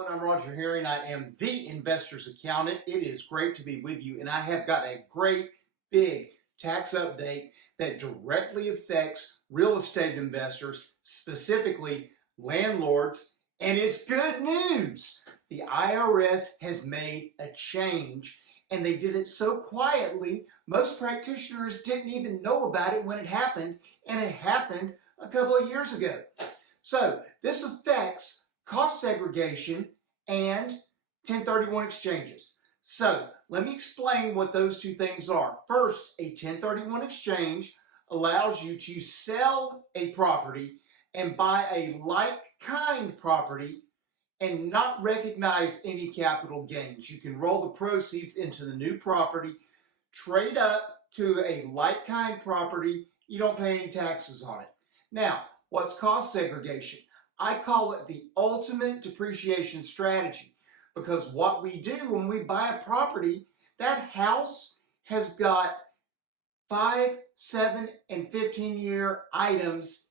everyone, I'm Roger Herring. I am the Investor's Accountant. It is great to be with you, and I have got a great big tax update that directly affects real estate investors, specifically landlords, and it's good news. The IRS has made a change, and they did it so quietly, most practitioners didn't even know about it when it happened, and it happened a couple of years ago. So this affects cost segregation and 1031 exchanges. So let me explain what those two things are. First, a 1031 exchange allows you to sell a property and buy a like-kind property and not recognize any capital gains. You can roll the proceeds into the new property, trade up to a like-kind property. You don't pay any taxes on it. Now, what's cost segregation? I call it the ultimate depreciation strategy, because what we do when we buy a property, that house has got 5, 7, and 15-year items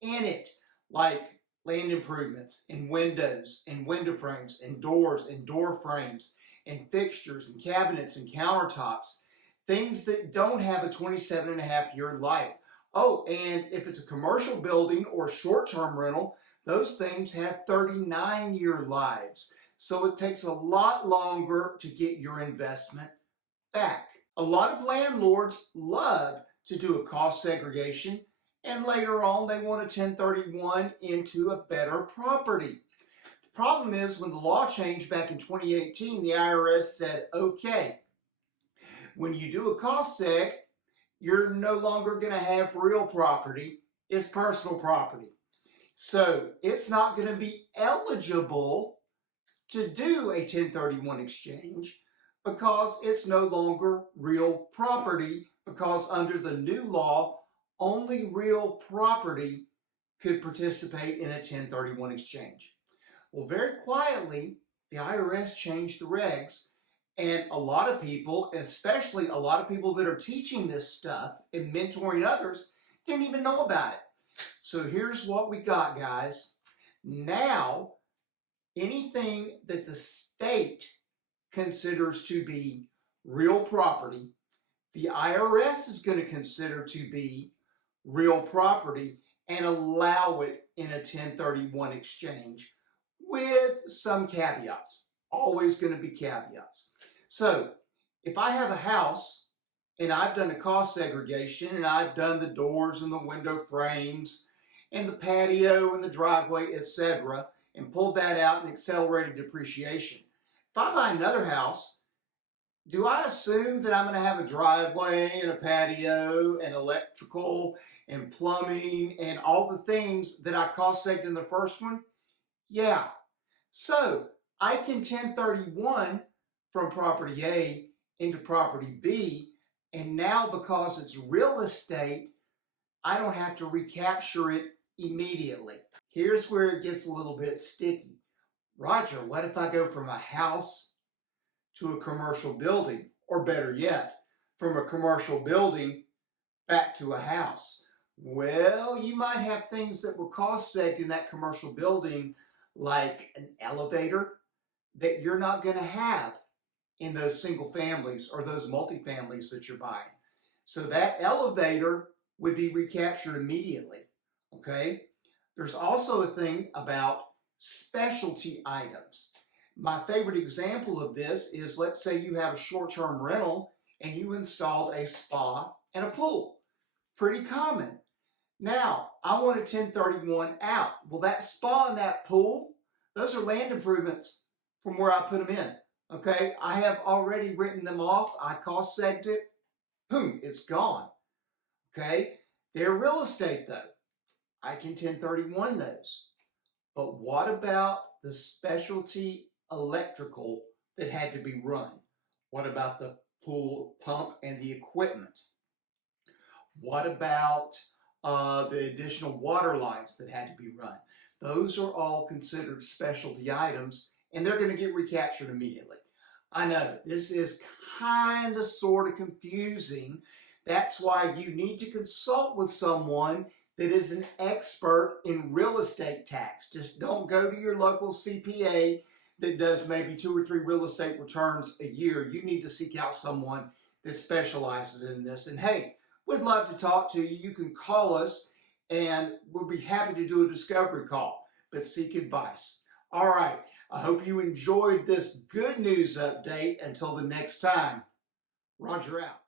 in it, like land improvements and windows and window frames and doors and door frames and fixtures and cabinets and countertops, things that don't have a 27.5-year life. Oh, and if it's a commercial building or short-term rental, those things have 39-year lives. So it takes a lot longer to get your investment back. A lot of landlords love to do a cost segregation, and later on they want a 1031 into a better property. The problem is, when the law changed back in 2018, the IRS said, okay, when you do a cost seg, you're no longer going to have real property, it's personal property. So it's not going to be eligible to do a 1031 exchange because it's no longer real property, because under the new law, only real property could participate in a 1031 exchange. Well, very quietly, the IRS changed the regs, and a lot of people, and especially a lot of people that are teaching this stuff and mentoring others, didn't even know about it. So here's what we got, guys. Now, anything that the state considers to be real property, the IRS is going to consider to be real property and allow it in a 1031 exchange with some caveats. Always going to be caveats. So if I have a house and I've done the cost segregation and I've done the doors and the window frames and the patio and the driveway, etc., and pulled that out and accelerated depreciation. If I buy another house, do I assume that I'm going to have a driveway and a patio and electrical and plumbing and all the things that I cost segged in the first one? Yeah. So I can 1031 from property A into property B, and now because it's real estate, I don't have to recapture it immediately. Here's where it gets a little bit sticky. Roger, what if I go from a house to a commercial building? Or better yet, from a commercial building back to a house? Well, you might have things that were cost segged in that commercial building, like an elevator, that you're not going to have in those single families or those multifamilies that you're buying. So that elevator would be recaptured immediately, okay? There's also a thing about specialty items. My favorite example of this is, let's say you have a short-term rental and you installed a spa and a pool. Pretty common. Now, I want a 1031 out. Well, that spa and that pool, those are land improvements from where I put them in. Okay, I have already written them off. I cost segged it. Boom, it's gone. Okay, they're real estate though. I can 1031 those. But what about the specialty electrical that had to be run? What about the pool pump and the equipment? What about the additional water lines that had to be run? Those are all considered specialty items, and they're going to get recaptured immediately. I know this is kind of sort of confusing. That's why you need to consult with someone that is an expert in real estate tax. Just don't go to your local CPA that does maybe 2 or 3 real estate returns a year, you need to seek out someone that specializes in this. And hey, we'd love to talk to you. You can call us and we'll be happy to do a discovery call, but seek advice. All right, I hope you enjoyed this good news update. Until the next time, Roger out.